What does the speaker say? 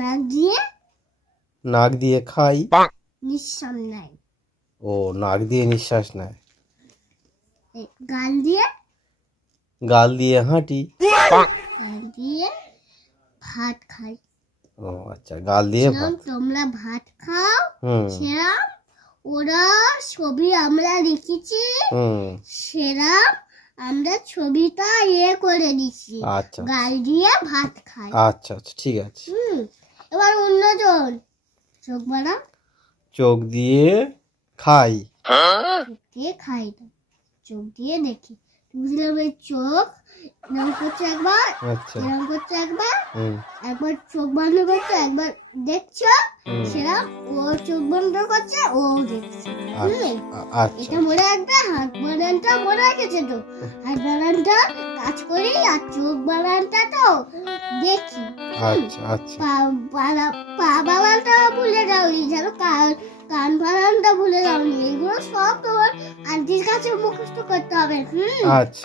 নাক দিয়ে খাই, নিঃশ্বাস নেয়। ও নাক দিয়ে নিঃশ্বাস নেয়। গাল দিয়ে হাঁটি, গাল দিয়ে ভাত খাই। ও আচ্ছা, গাল দিয়ে ভাত। তোমরা ভাত খাও, সেরাম ওরা ছবি আমরা লিখেছি, সেরাম আমরা ছবিটা করে দিচ্ছি। আচ্ছা, গাল দিয়ে ভাত খাই। আচ্ছা আচ্ছা, ঠিক আছে। এবার অন্যজন চোখ বাড়া, চোখ দিয়ে খাই, চোখ দিয়ে খাই না, চোখ দিয়ে দেখি। বুঝলাম? চোখ এরকম করছে একবার, এরকম করছে একবার, একবার চোখ বন্ধ করছে, একবার দেখছো, সেরকম ও চোখ বন্ধ করছে, ও দেখছে। এটা মনে রাখবে। হাত বানানটা মনে রেখেছে তো? হাত বানানটা কাজ করি আর চোখ বানানটা তো দেখি। পা বানানটা ভুলে যাওনি, যেন কান বানানটা ভুলে যাওনি। এগুলো সব তোমার আন্টির কাছে মুখস্থ করতে হবে। আচ্ছা।